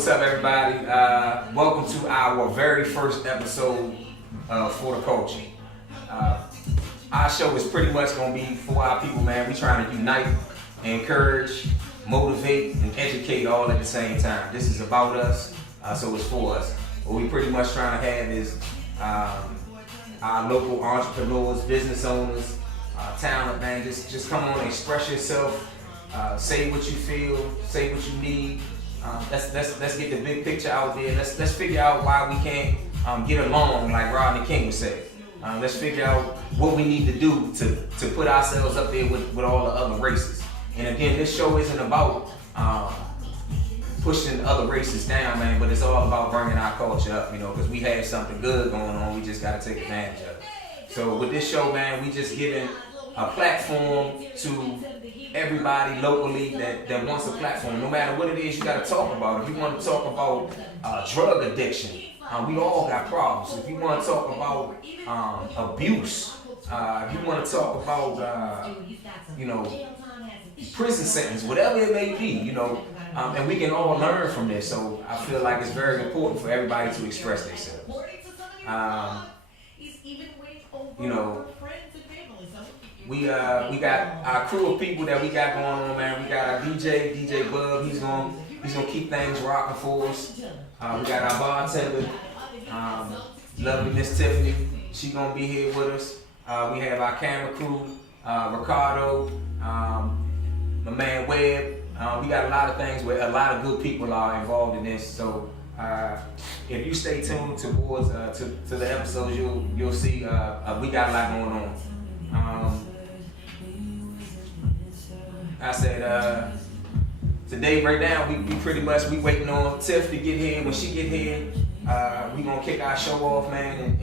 What's up, everybody? Welcome to our very first episode of For the Culture. Our show is pretty much going to be for our people, man. We trying to unite, encourage, motivate, and educate all at the same time. This is about us, so it's for us. What we pretty much trying to have is our local entrepreneurs, business owners, talent, man. Just come on and express yourself. Say what you feel, say what you need. Let's get the big picture out there. Let's figure out why we can't get along, like Rodney King would say. Let's figure out what we need to do to put ourselves up there with all the other races. And again, this show isn't about pushing other races down, man, but it's all about bringing our culture up, because we have something good going on. We just got to take advantage of it. So with this show, man, we just giving a platform to everybody locally that wants a platform. No matter what it is you got to talk about. If you want to talk about drug addiction, we all got problems. If you want to talk about abuse, if you want to talk about, prison sentence, whatever it may be, and we can all learn from this. So I feel like it's very important for everybody to express themselves. We got our crew of people that we got going on, man. We got our DJ Bub. He's gonna keep things rocking for us. We got our bartender, lovely Miss Tiffany. She gonna be here with us. We have our camera crew, Ricardo, my man Webb. We got a lot of things where a lot of good people are involved in this. So if you stay tuned towards to the episodes, you'll see we got a lot going on. I said today right now we pretty much waiting on Tiff to get here. When she get here, we gonna kick our show off, man,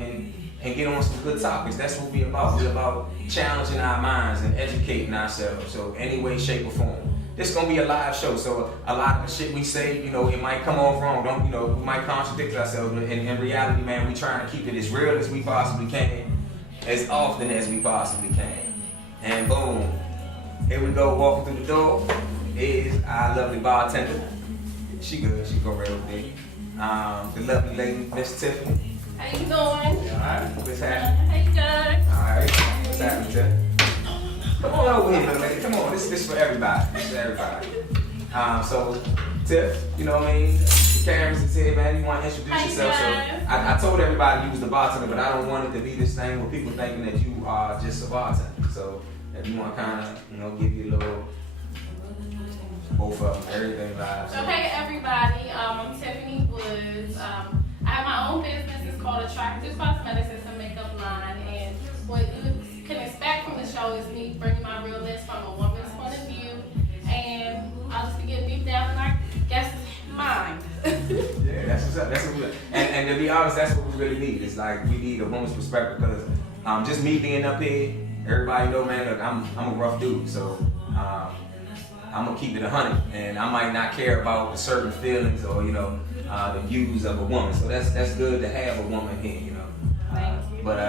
and get on some good topics. That's what we about. We about challenging our minds and educating ourselves. So any way, shape, or form. This gonna be a live show, so a lot of the shit we say, it might come off wrong. We might contradict ourselves, but in reality, man, we trying to keep it as real as we possibly can, as often as we possibly can. And boom, here we go, walking through the door is our lovely bartender. She good, she go right over there. The lovely lady, Miss Tiffany. How you doing? Alright, what's happening? How you doing? Alright, what's happening, Tiff? Come on over here, little lady. Come on, this is for everybody. This is for everybody. So, Tiff, the cameras is here, man. You want to introduce yourself? So, I told everybody you was the bartender, but I don't want it to be this thing where people thinking that you are just a bartender. So, if you want to kind of, give you a little, both of them, everything live. So, hey everybody, I'm Tiffany Woods. I have my own business. It's called Attractive Cosmetics. It's a makeup line, and what you can expect from the show is me bringing my realness from a woman's point of view, and I'll just be getting deep down in our guest's mind. Yeah, that's what's up. That's what we and to be honest, that's what we really need. It's like we need a woman's perspective because just me being up here, everybody know, man. Look, I'm a rough dude, so I'm gonna keep it 100, and I might not care about the certain feelings or the views of a woman. So that's good to have a woman here, But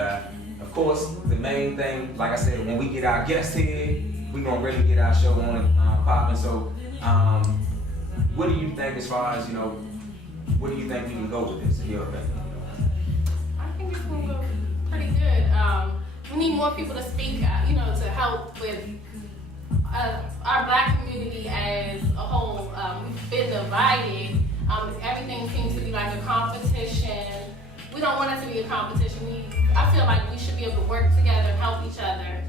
of course, the main thing, like I said, when we get our guests here, we gonna really get our show on and popping. So, what do you think as far as what do you think we can go with this? In your opinion? I think it's gonna go pretty good. We need more people to speak, to help with our Black community as a whole. We've been divided. Everything seems to be like a competition. We don't want it to be a competition. I feel like we should be able to work together and help each other.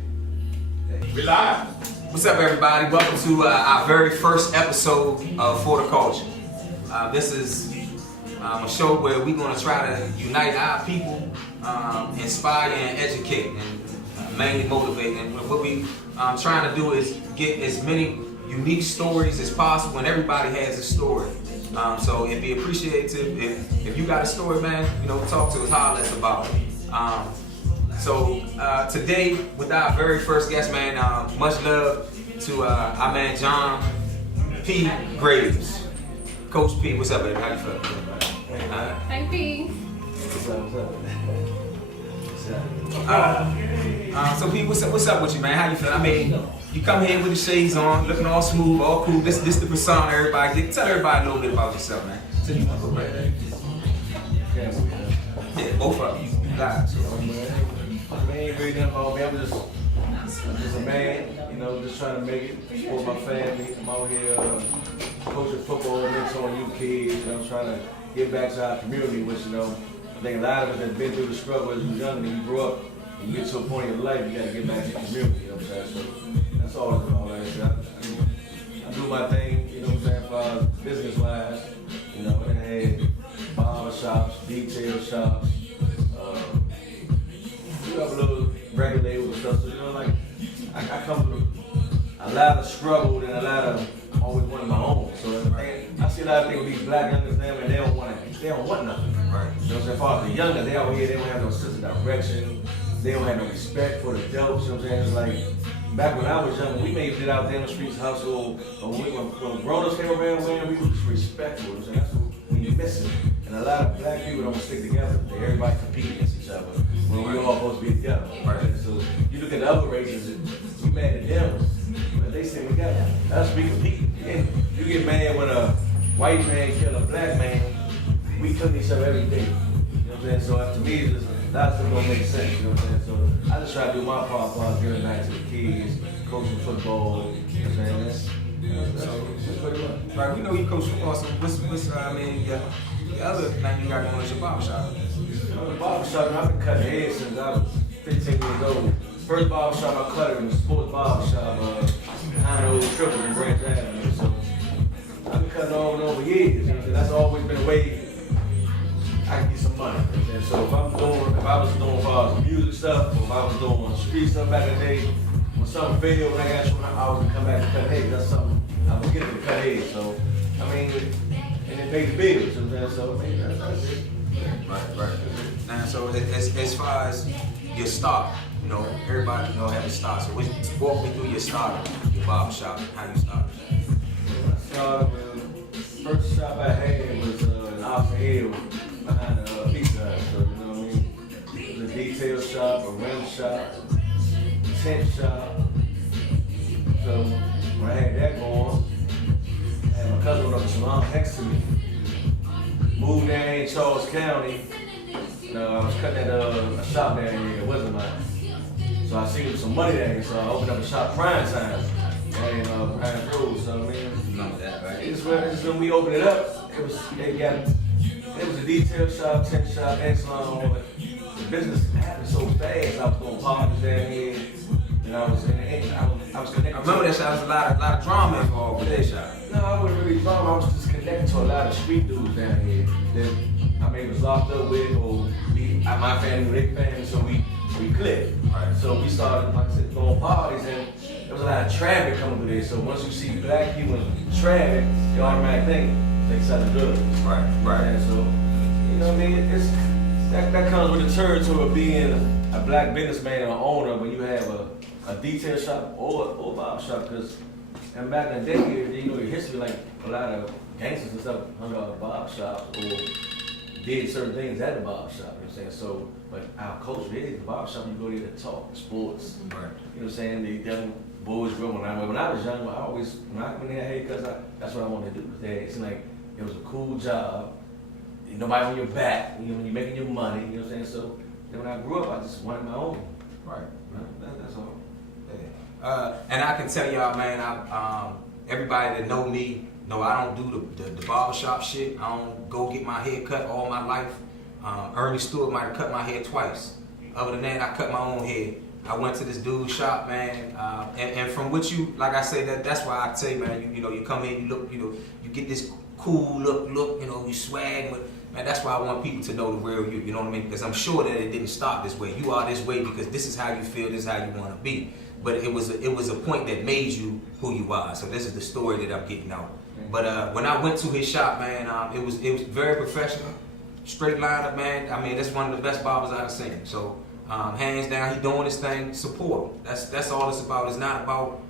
We live. What's up, everybody? Welcome to our very first episode of For the Culture. This is a show where we're going to try to unite our people, inspire and educate, and mainly motivate. And what we trying to do is get as many unique stories as possible, and everybody has a story. So it'd be appreciated if you got a story, man, talk to us, holler at us about it. So today, with our very first guest, man, much love to our man John P. Graves. Coach P, what's up, baby? How you feel? Hey, P. What's up? So Pete, what's up with you, man? How you feel? I mean, you come here with the shades on, looking all smooth, all cool. This the persona everybody get. Tell everybody a little bit about yourself, man. So you want to go right? Yeah, both of you. God, so. I ain't really nothing about me. I'm just a man, you know, just trying to make it, support my family. I'm out here coaching football, mentoring you kids. You know, trying to give back to our community, which, you know, I think a lot of us have been through the struggle as you young and you grow up. When you get to a point in your life, you got to get back to your community, you know what I'm saying? So that's all it's about. I do my thing, you know what I'm saying, for business-wise. You know, and I had barber shops, detail shops, you have a little record label and stuff. So, you know, like, I come through a lot of struggle and a lot of always wanting my own. So I see a lot of things with these black youngsters now, and they don't want nothing. Right. You know what I'm saying? As far as the younger, they out here, they don't have no sense of direction. They don't have no respect for the adults. You know what I'm saying? It's like, back when I was young, we may get out there in the streets, hustle, but when grown-ups came around, we were just respectful. You know what I'm saying? That's what you're missing. And a lot of black people don't stick together. Everybody compete against each other when we're all supposed to be together. Right? So you look at the other races, we mad at them, but they stay together. That's we compete. You get mad when a white man kill a black man. We kill each other every day. You know what I'm saying? So to me, it's a lot of stuff don't make sense. You know what I'm saying? So I just try to do my part, giving back to the kids, coaching football. You know what I'm saying? That's pretty much. Right, we know you coach football, so what's I mean, the other thing you got going on is your barbershop. The barbershop, I've been cutting heads since I was 15 years old. First barbershop I cut it was a sports barbershop behind the old triple in Branch Avenue. So I've been cutting over years. You know, that's always been a way I can get some money. And so if I was doing music stuff, or if I was doing street stuff back in the day, when something failed, when I got something, I always come back and cut heads. That's something I was getting to cut heads. So I mean, and it paid the bills. You know what I'm saying? So I mean, that's it. Right. Now, so as far as your start, you know, everybody have a start. So walk me through your start, your barbershop, how you started. I started with the first shop I had was in Oxford Hill behind the pizza hut. So you know what I mean? It was a detail shop, a rim shop, a tent shop. So when I had that going, I had my cousin up the salon next to me. Moved down here in Charles County. You know, I was cutting at a shop down here that wasn't mine. So I seen some money down here, so I opened up a shop Prime Time in Prime Road. So I mean, Remember that, right? it's when we opened it up, it was a detail shop, tent shop, and salon. But the business happened so fast. I was doing parties down here, and I was connected. I remember that shop. There was a lot of drama involved with that shop. No, I wasn't really drama. I was just connected to a lot of street dudes down here that I mean was locked up with, or my family, their family, so we clicked. Right. So we started, like I said, going parties, and there was a lot of traffic coming through there. So once you see black people in traffic, you automatically think they selling drugs. Right. And so, you know what I mean? It's that comes with the territory of being a black businessman or owner when you have a detail shop or a barber shop, because and back in the day, you know, your history, like a lot of gangsters and stuff hung out at barber shops or did certain things at the barber shop, you know what I'm saying? So, but our culture is the barber shop, you go there to talk sports. Right. You know what I'm saying? The young boys grow. When I was young, I always, when I come in there, haircuts, that's what I wanted to do. Because it's like, it was a cool job. Nobody on your back, you know, when you're making your money, you know what I'm saying? So, then when I grew up, I just wanted my own. Right. That's all. And I can tell y'all, man, everybody that know me know I don't do the barbershop shit. I don't go get my hair cut all my life. Ernie Stewart might have cut my hair twice. Other than that, I cut my own hair. I went to this dude's shop, man, and from what you, like I say, that's why I tell you, man, you know, you come in, you look, you know, you get this cool look, you know, you swag, but man, that's why I want people to know the real you know what I mean? Because I'm sure that it didn't start this way. You are this way because this is how you feel, this is how you want to be. But it was a point that made you who you are. So this is the story that I'm getting out. But when I went to his shop, man, it was very professional, straight line up, man. I mean, that's one of the best barbers I've seen. So hands down, he doing his thing. Support him. That's all it's about. It's not about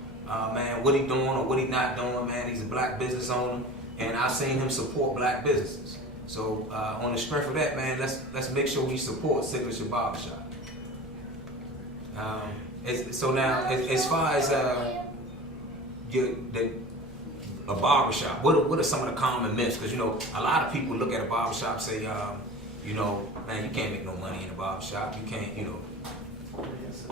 man what he doing or what he not doing, man. He's a black business owner, and I've seen him support black businesses. So on the strength of that, man, let's make sure we support Signature Barbershop. So now, as far as a barbershop, what are some of the common myths? Because, you know, a lot of people look at a barbershop and say, you know, man, you can't make no money in a barbershop. You can't, you know. That's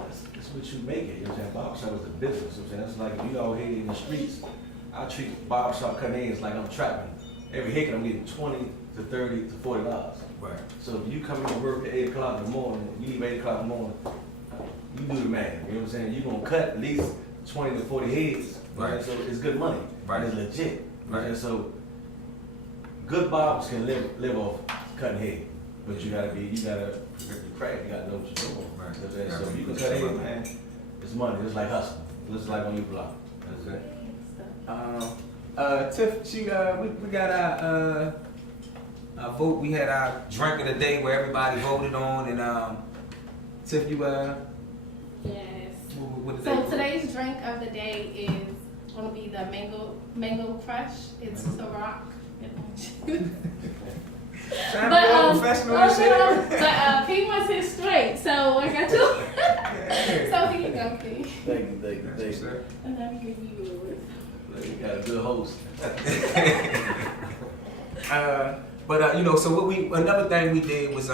what you make it. You know what I'm saying? Barbershop is a business. You know what I'm saying? That's like if you out here in the streets, I treat barbershop cutting heads like I'm trapping. Every haircut I'm getting $20 to $30 to $40. Right. So if you come into work at 8 o'clock in the morning, you leave 8 o'clock in the morning, you do the math. You know what I'm saying? You're gonna cut at least 20 to 40 heads. Right. So it's good money. Right. It's legit. Right. And so good barbers can live off cutting hair. But you gotta be crack, you gotta know what you're doing. Right. You know what I'm saying? So if you can cut hair, man, it's money. It's like hustling. It's like on your block. That's it. Tiff, we got our vote. We had our drink of the day where everybody voted on, and Tiff, Yes. what did So they today's drink of the day is going to be the mango crush. It's Ciroc. Trying to be all professional and shit. But P wants it straight, so I got to. So here you go, P. Thank you. And let me give you yours. You got a good host. But you know, so another thing we did was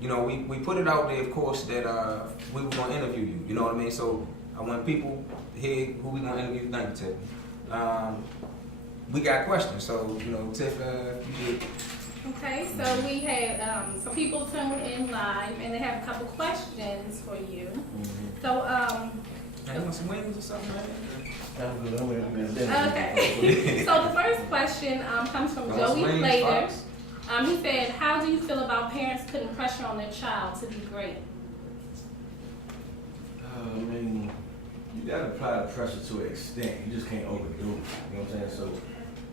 you know, we put it out there, of course, that we were gonna interview you. You know what I mean? So I want people hear who we gonna interview. Thank you, Tiff. We got questions, so you know, Tiff, you did. Okay, so we had some people tuned in live, and they have a couple questions for you. So Hey, you want some wings or something, man? okay. So the first question comes from Joey Plater. He said, how do you feel about parents putting pressure on their child to be great? I mean, you gotta apply the pressure to an extent. You just can't overdo it. You know what I'm saying? So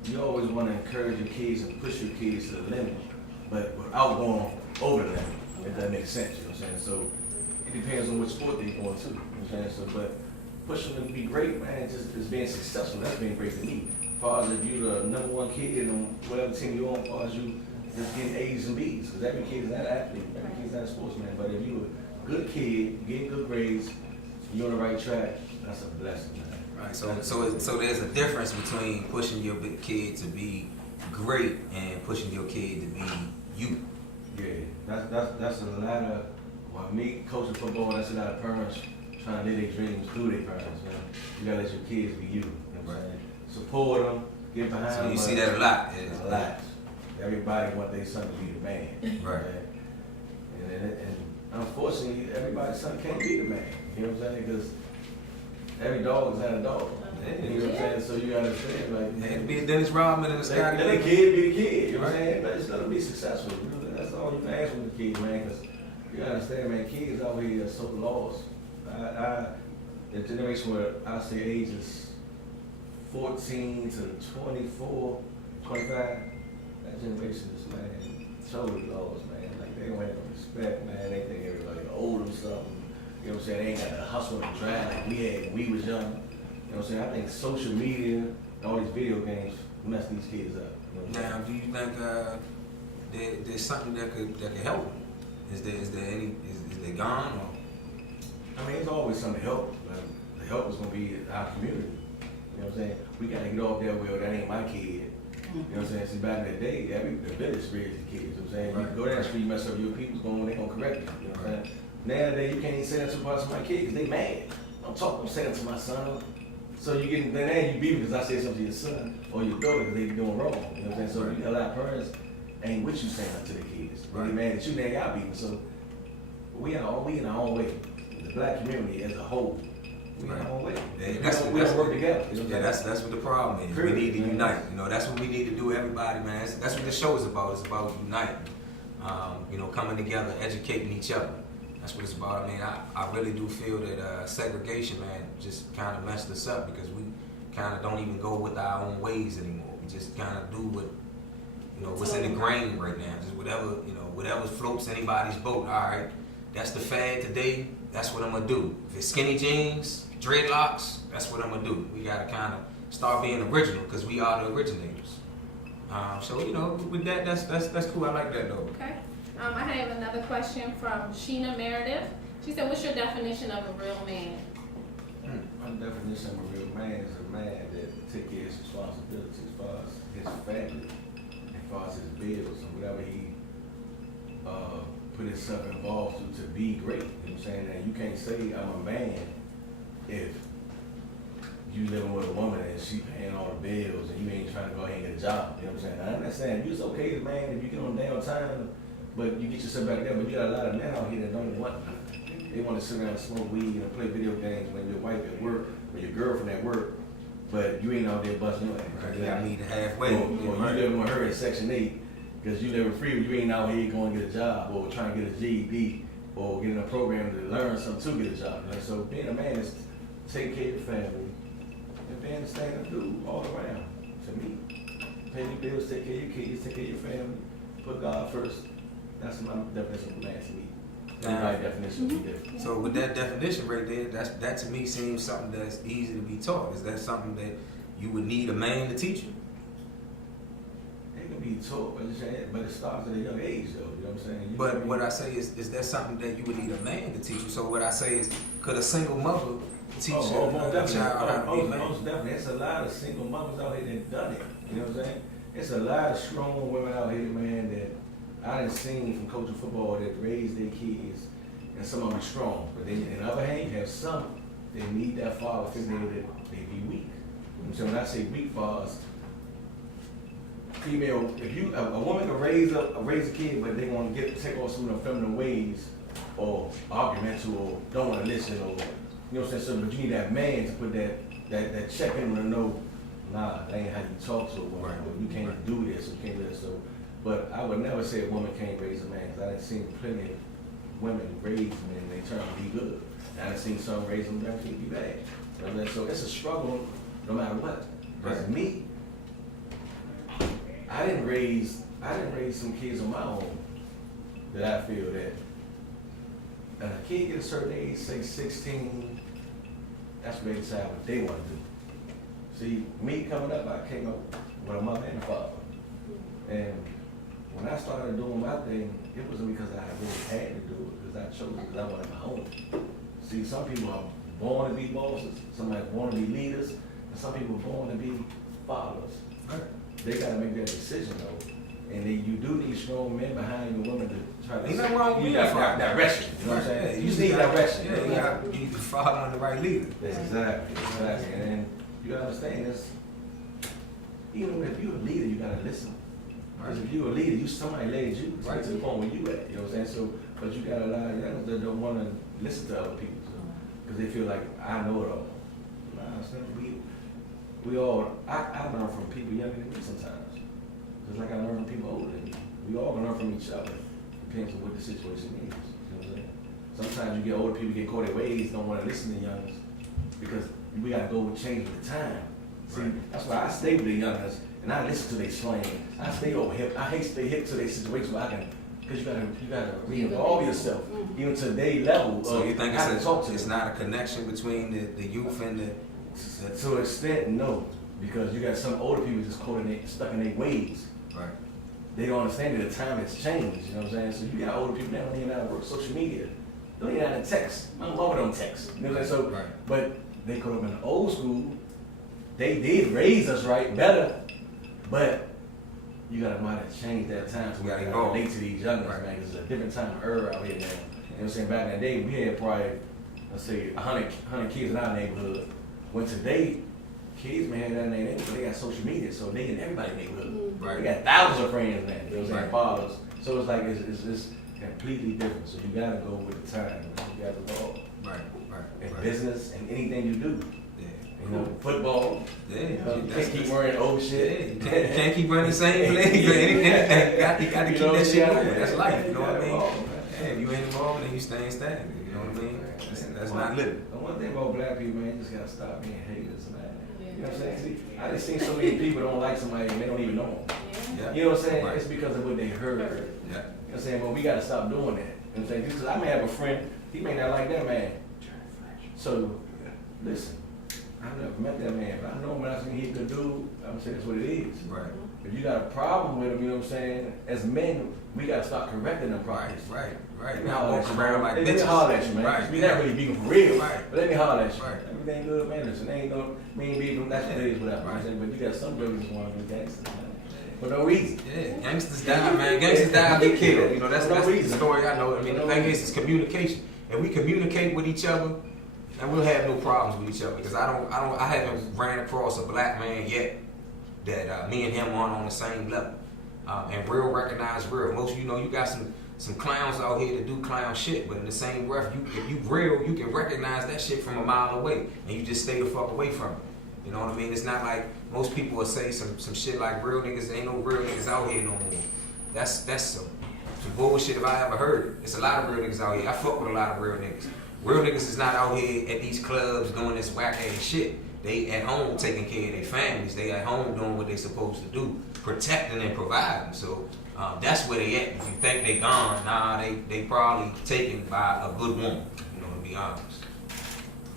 you always want to encourage your kids and push your kids to the limit, but without going over the limit, if that makes sense. You know what I'm saying? So it depends on which sport they're going to. You know what I'm saying? So, but pushing them to be great, man, just being successful. That's being great to me. As far as if you're the #1 kid on whatever team you're on, as far as you just getting A's and B's, because every kid is not an athlete, every kid is not a sportsman. But if you're a good kid, getting good grades, you're on the right track, that's a blessing, man. Right. So there's a difference between pushing your kid to be great and pushing your kid to be you. Yeah, that's a lot of, well, me coaching football, that's a lot of parents trying to live their dreams through their parents, man. You gotta let your kids be you. You know what I'm saying? Support them, get behind them. So you see that a lot. Yeah, a lot. Everybody want their son to be the man. Right. And unfortunately, everybody's son can't be the man. You know what I'm saying? Because every dog is not a dog. You know what I'm saying? So you gotta understand, like, They had to be a Dennis Rodman and a Scotty. let the kid be the kid. You know what I'm saying? But just let them be successful. Really, that's all you can ask from the kids, man. Because you gotta understand, man, kids out here are so lost. The generation where I say ages 14 to 24, 25, that generation is, man, totally lost, man. Like, they don't have no respect, man. They think everybody old or something. You know what I'm saying? They ain't got the hustle and drive like we had when we was young. You know what I'm saying? I think social media and all these video games mess these kids up. You know what I'm saying? Now, do you think there's something that could help them? Is they gone or? I mean, it's always something to help. But the help is gonna be our community. You know what I'm saying? We gotta get off there where that ain't my kid. You know what I'm saying? See, back in the day, the village raised the kids. You know what I'm saying? You can go down the street, mess up your people's they gonna correct you. You know what I'm saying? Nowadays, you can't even say that to my kids because they mad. I'm saying that to my son. So you get, then you beat me because I said something to your son or your daughter because they be doing wrong. You know what I'm saying? So you got a lot of parents ain't with you saying that to the kids. Right. They mad at you, now y'all beating. So we in our own way. The black community as a whole, we in our own way. We don't work together. You know that's what the problem is. We need to unite. You know, that's what we need to do, everybody, man. That's what the show is about. It's about uniting. You know, coming together, educating each other. That's what it's about. I mean, I really do feel that segregation, man, just kind of messed us up because we kind of don't even go with our own ways anymore. We just kind of do what, you know, what's in the grain right now. Just whatever floats anybody's boat. All right, that's the fad today. That's what I'm gonna do. If it's skinny jeans, dreadlocks, that's what I'm gonna do. We gotta kind of start being original because we are the originators. So you know, with that's cool. I like that though. Okay. I have another question from Sheena Meredith. She said, "What's your definition of a real man?" My definition of a real man is a man that takes care of his responsibilities as far as his family, as far as his bills, and whatever he put himself involved to be great. You know what I'm saying? That you can't say I'm a man if you living with a woman and she paying all the bills and you ain't trying to go ahead and get a job. You know what I'm saying? I'm not saying it's okay to man if you get on damn time, but you get yourself back there. But you got a lot of men out here that don't want. They want to sit around and smoke weed and play video games when your wife at work or your girlfriend at work, but you ain't out there busting your ass. Right, you gotta meet halfway. Or you living with her in Section 8 because you living free, you ain't out here going to get a job or trying to get a GED or getting a program to learn something to get a job. And so being a man is taking care of your family and being a stand-up dude all around. To me, pay your bills, take care of your kids, take care of your family, put God first. That's my definition of a man to me. Everybody's definition will be different. So with that definition right there, that to me seems something that's easy to be taught. Is that something that you would need a man to teach you? It can be taught, but it starts at a young age though, you know what I'm saying? But what I say is that something that you would need a man to teach you? So what I say is, could a single mother teach most a child how to be a man? Most definitely. It's a lot of single mothers out here that done it. You know what I'm saying? It's a lot of strong women out here, man, that I done seen from coaching football that raise their kids, and some of them strong. But then, on the other hand, you have some that need that father figure that they be weak. So when I say weak fathers, female, if you a woman can raise a kid, but they want to take on some of the feminine ways, or argumentative, or don't want to listen, or you know what I'm saying. So, but you need that man to put that check in to know, nah, that ain't how you talk to a woman. Or you can't do this, or you can't do this. So. But I would never say a woman can't raise a man, because I done seen plenty of women raise men and they turn out to be good. And I done seen some raise them and they be bad. You know what I mean? So it's a struggle no matter what. Because me, I didn't raise some kids on my own that I feel that when a kid gets a certain age, say 16, that's when they decide what they want to do. See, me coming up, I came up with a mother and a father. And when I started doing my thing, it wasn't because I really had to do it, because I chose it because I wanted my own. See, some people are born to be bosses, some are born to be leaders, and some people are born to be fathers. Right. They got to make that decision though. And then you do need strong men behind your women to try to Ain't nothing wrong with you that. got direction. You know what I'm saying? Yeah, You just need direction. Yeah, you need to follow the right leader. Exactly. And then you gotta understand this. Even if you're a leader, you gotta listen. Because if you're a leader, somebody led you right to the point where you at. You know what I'm saying? So, but you got a lot of youngsters that don't want to listen to other people because they feel like I know it all. Nah, we all. I learn from people younger than me sometimes. Just like I learn from people older than me. We all can learn from each other. Depends on what the situation is. You know what I'm saying? Sometimes you get older people get caught their ways, don't want to listen to youngers because we got to go with change with the time. See, that's why I stay with the youngers. And I listen to their slang. I stay over hip. I hate to stay hip to their situation where I can, because you gotta re-involve yourself, even to their level. So you think it's not not a connection between the youth and the... To an extent, no. Because you got some older people just stuck in their ways. Right. They don't understand that the time has changed, you know what I'm saying? So you got older people now don't even know how to work social media. Don't even know how to text. My mama don't text. You know what I'm saying? So, but they grew up in the old school. They did raise us right better. But you gotta know how to change that time so we gotta relate to these youngers, man, because it's a different time of era out here now. You know what I'm saying? Back in the day, we had probably, let's say, 100 kids in our neighborhood. When today, kids may have that in their neighborhood, but they got social media, so they in everybody's neighborhood. Right. They got thousands of friends now, you know what I'm saying, fathers. So it's like, it's completely different. So you gotta go with the time, you gotta evolve. Right. In business and anything you do. You know, football. Yeah, you can't keep wearing old shit. You can't keep running the same place. You got to keep that shit moving. That's life. You know what I mean? Yeah, if you ain't involved, then you staying stagnant. You know what I mean? That's not living. The one thing about black people, man, you just gotta stop being haters, man. You know what I'm saying? See, I just seen so many people don't like somebody and they don't even know them. Yeah. You know what I'm saying? Right. It's because of what they heard. Yeah. You know what I'm saying? Well, we gotta stop doing that. You know what I'm saying? Because I may have a friend, he may not like that man. So, listen. I never met that man, but I know when I seen he could do, I'm saying that's what it is. Right. if you got a problem with them, you know what I'm saying? As men, we gotta start correcting them Right, problems. right. Let me Now holler walk at you, around man. like Let me bitches. holler at you, man. Right. We not really being for real, Right. but let me holler at you. Right. Everything good manners, and they ain't no, we ain't being that's what it is, whatever. Right. But you got some girls who want to be gangsters, man. For no reason. Yeah, gangsters die, man. Gangsters die, they kill. You know, that's No the reason. story I know. I mean, the thing is communication. If we communicate with each other, and we'll have no problems with each other. Because I haven't ran across a black man yet that me and him aren't on the same level. And real recognize real. Most you know, you got some clowns out here that do clown shit, but in the same breath, if you real, you can recognize that shit from a mile away, and you just stay the fuck away from it. You know what I mean? It's not like most people will say some shit like real niggas, ain't no real niggas out here no more. That's some bullshit if I ever heard it. It's a lot of real niggas out here. I fuck with a lot of real niggas. Real niggas is not out here at these clubs doing this whack ass shit. They at home taking care of their families. They at home doing what they supposed to do, protecting and providing. So that's where they at. If you think they gone, nah, they probably taken by a good woman. You know, to be honest.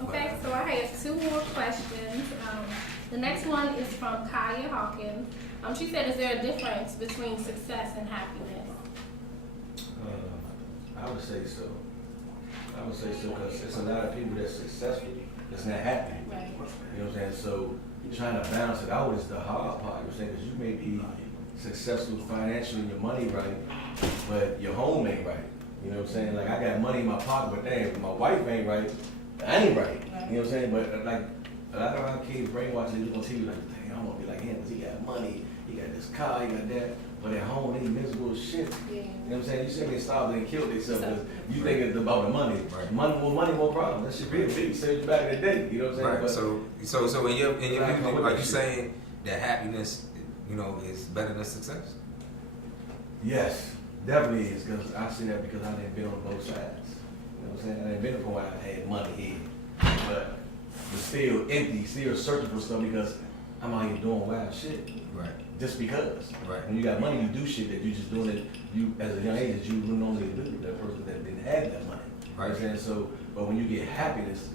Okay, so I have 2 more questions. The next one is from Kaya Hawkins. She said, is there a difference between success and happiness? I would say so. I would say so because there's a lot of people that's successful that's not happy. Right. You know what I'm saying? So trying to balance it out is the hard part. You know what I'm saying? Because you may be successful financially and your money right, but your home ain't right. You know what I'm saying? Like I got money in my pocket, but damn, my wife ain't right. I ain't right. You know what I'm saying? But like a lot of our kids brainwash, they look on TV like, dang, I want to be like him because he got money, he got this car, he got that. But at home, they miserable as shit. Yeah. You know what I'm saying? You see me starved and killed themselves because you think it's about the money. Right. Money, more problem. That shit real big. Saved you back in the day. You know what I'm saying? Right. But So in your Right. are you saying that happiness, you know, is better than success? yes, definitely is because I see that because I didn't been on both sides. You know what I'm saying? I didn't been a point I had money here, but still empty, still searching for stuff because I'm out here doing wild shit. Right. Just because. Right. When you got money, you do shit that you just doing it. You as a young age that you wouldn't normally do. That person that didn't have that money. Right. You know what I'm saying? So, but when you get happiness,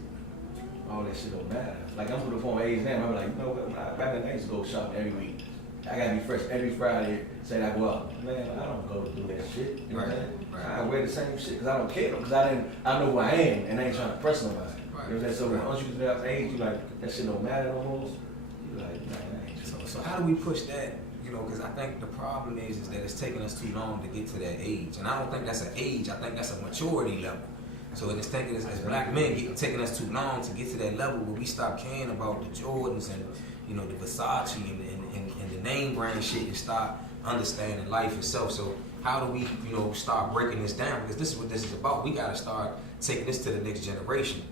all that shit don't matter. Like I'm to the point of age now, I'm like, you know what? Back in the day, I used to go shopping every week. I gotta be fresh every Friday. Say I go out, man. I don't go do that shit. You know what I'm saying? Right. I wear the same shit because I don't care because I know who I am and I ain't trying to press nobody. Right. You know what I'm saying? So Right. once you get to that age, you like that shit don't matter no more. You like, man, I ain't So how do we push that? You know, because I think the problem is that it's taking us too long to get to that age, and I don't think that's an age. I think that's a maturity level. So it's taking us as black men, taking us too long to get to that level where we stop caring about the Jordans and you know the Versace and the name brand shit and start understanding life itself. So how do we start breaking this down? Because this is what this is about. We got to start taking this to the next generation.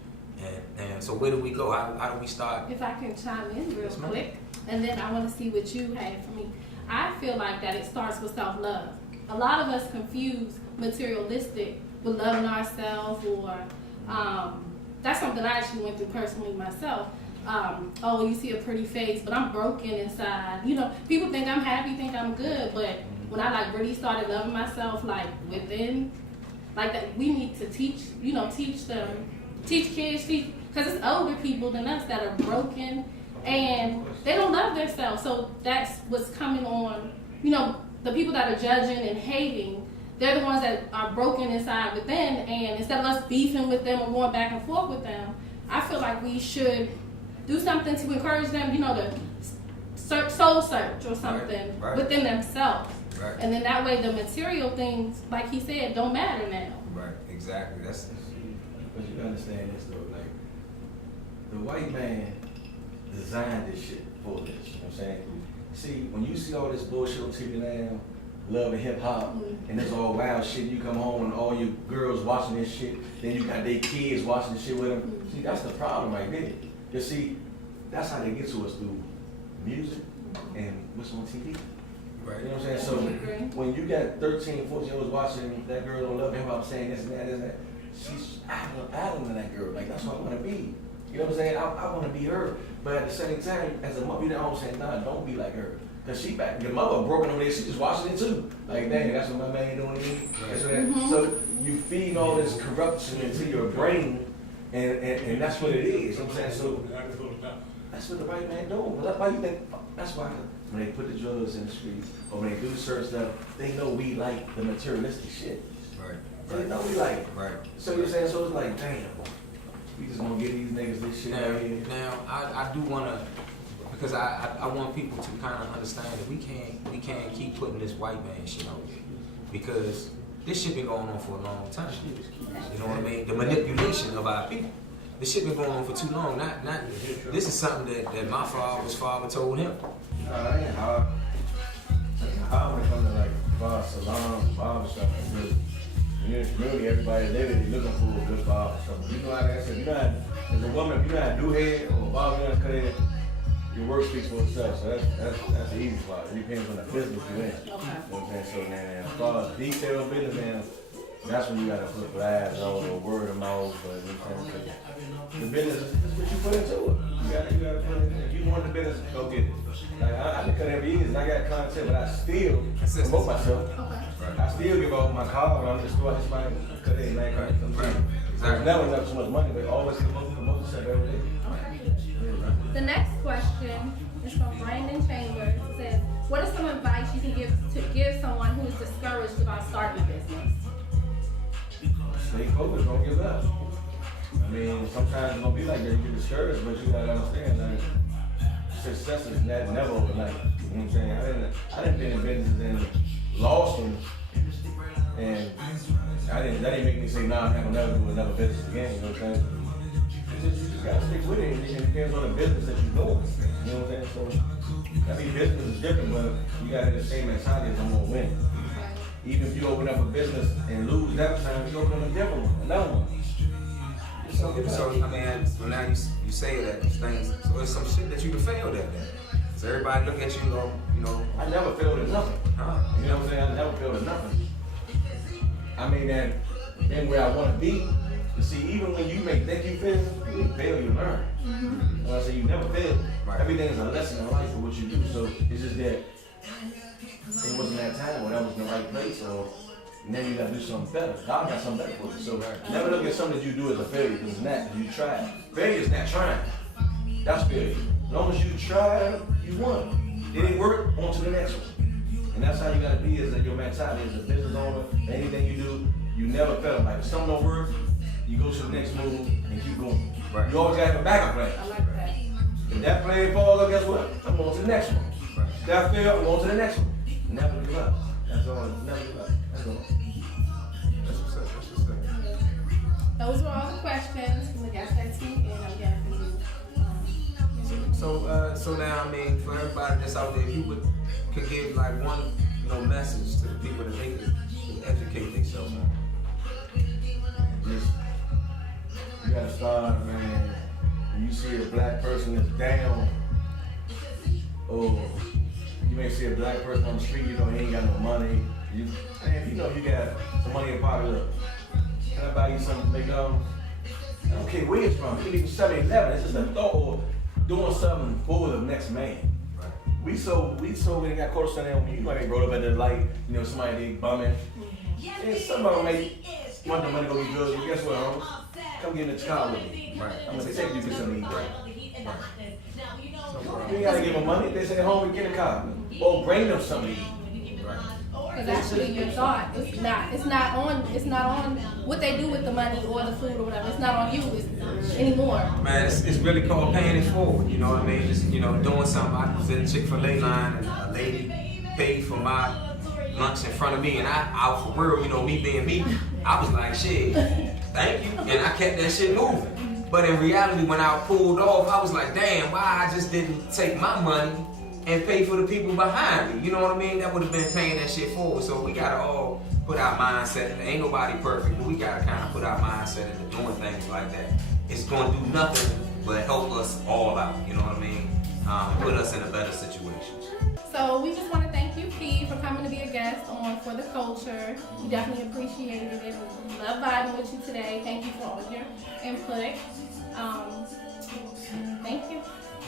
And so where do we go? How do we start? If I can chime in real Yes, ma'am. quick, and then I want to see what you had for me. I feel like that it starts with self-love. A lot of us confuse materialistic with loving ourselves, or that's something I actually went through personally myself. Oh, you see a pretty face, but I'm broken inside. You know, people think I'm happy, think I'm good, but when I like really started loving myself, like within, like that, we need to teach kids, because it's older people than us that are broken and they don't love themselves. So that's what's coming on. You know, the people that are judging and hating, they're the ones that are broken inside within. And instead of us beefing with them or going back and forth with them, I feel like we should do something to encourage them, you know, to soul search or something Right. within themselves. Right. And then that way the material things, like he said, don't matter now. Right. Exactly. That's. But you understand this though, like the white man designed this shit for this. You know what I'm saying? See, when you see all this bullshit on TV now, love and hip hop, and it's all wild shit. You come home and all your girls watching this shit. Then you got their kids watching this shit with them. See, that's the problem right there. You see, that's how they get to us through music and what's on TV. Right. You know what I'm saying? So when you got 13, 14 year olds watching that girl on Love and Hip Hop saying this and that, this and that, she's idling that girl. Like, that's what I want to be. You know what I'm saying? I want to be her. But at the same time, as a mother, you know, I'm saying, nah, don't be like her. Because she back, your mother broken over there, she just watching it too. Like, dang, that's what my man doing to me. That's what So you feed all this corruption into your brain, and that's what it is. You know what I'm saying? So that's what the white man doing. That's why you think, that's why when they put the drugs in the streets, or when they do certain stuff, they know we like the materialistic shit. Right. They know we like it. Right. So you're saying, so it's like, damn, we just gonna get these niggas this shit out here. Now, I do wanna, because I want people to kind of understand that we can't keep putting this white man shit out there, because this shit been going on for a long time. You know what I mean? The manipulation of our people. This shit been going on for too long. Not this is something that my father's father told him. I ain't hard. When it comes to like bar salons, barbershop, because when you're in the community, everybody living looking for a good barbershop. You know, like I said, you know how, as a woman, if you know how to do hair or a barber, you know how to cut hair, your work speaks for itself. So that's the easy part. It depends on the business you're in. You know what I'm saying? So man, as far as detailed business, man, that's when you gotta put glass on or word of mouth. But you know what I'm saying? The business is what you put into it. You gotta put it in. If you want the business, go get it. Like I can cut every year and I got content, but I still promote myself. I still give out my car, but I'm just going to cut it and like There's never enough too much money, but always promote yourself every day. The next question is from Brandon Chambers. It says, what is some advice you can give someone who is discouraged about starting a business? Stay focused, don't give up. I mean, sometimes it's gonna be like that, you get discouraged, but you gotta understand that success is never overnight. You know what I'm saying? I didn't been in business and lost them, and that didn't make me say, nah, I'm not gonna never do another business again. You know what I'm saying? You just gotta stick with it, and it depends on the business that you're doing. You know what I'm saying? So, I mean, business is different, but you gotta have the same mentality as I'm gonna win. Even if you open up a business and lose that time, you open up a different one, another one. So I mean, so now you say that these things. So it's some shit that you failed at then. So everybody look at you, go, you know. I never failed at nothing. You know what I'm saying? I never failed at nothing. I mean that then where I want to be. You see, even when you think you fail, you fail, you learn. Mm-hmm. I say you never fail. Right. Everything is a lesson in life for what you do. So it's just that it wasn't that time when I was in the right place, or now you gotta do something better. God got something better for you. So never look at something that you do as a failure, because it's not. You tried. Failure is not trying. That's failure. As long as you tried, you won. It didn't work, on to the next one. And that's how you gotta be, is that your mentality as a business owner. Anything you do, you never fail. Like if something don't work, you go to the next move and keep going. Right. You always gotta have a backup plan. I like that. If that plan falls, guess what? I'm going to the next one. Right. If that failed, I'm going to the next one. Never give up. That's all. Never give up. That's all. That's what's up. That's what's up. Those were all the questions from the guest that team, and I'm getting from you. So now, I mean, for everybody that's out there, if you could give like one, message to the people that they could educate themselves on. Just, you gotta start, man. When you see a black person that's down, or you may see a black person on the street, he ain't got no money. You got some money in pocket. Look, can I buy you something to make I don't care where it's from. You can even 7-Eleven. It's just a thought or doing something for the next man. Right. We so when they got quarter cent on me, you might be brought up at the light, somebody they bumming. And somebody may want the money to go get drugs, but guess what, homes? Come get in the car with me. Right. I'm gonna take you to something to eat. Right. You ain't gotta give them money. They say, home, get in the car. Or bring them something to eat. Right. Because actually your thought, it's not on what they do with the money or the food or whatever. It's not on you anymore. Man, it's really called paying it forward. You know what I mean? Just doing something. I was in the Chick-fil-A line and a lady paid for my lunch in front of me, and I for real, me being me, I was like, shit, thank you, and I kept that shit moving. But in reality, when I pulled off, I was like, damn, why I just didn't take my money and pay for the people behind me? You know what I mean? That would have been paying that shit forward. So we gotta all put our mindset. Ain't nobody perfect, but we gotta kind of put our mindset into doing things like that. It's gonna do nothing but help us all out. You know what I mean? Put us in a better situation. So we just want to thank you, P, for coming to be a guest on For the Culture. We definitely appreciated it. We love vibing with you today. Thank you for all your input. Thank you.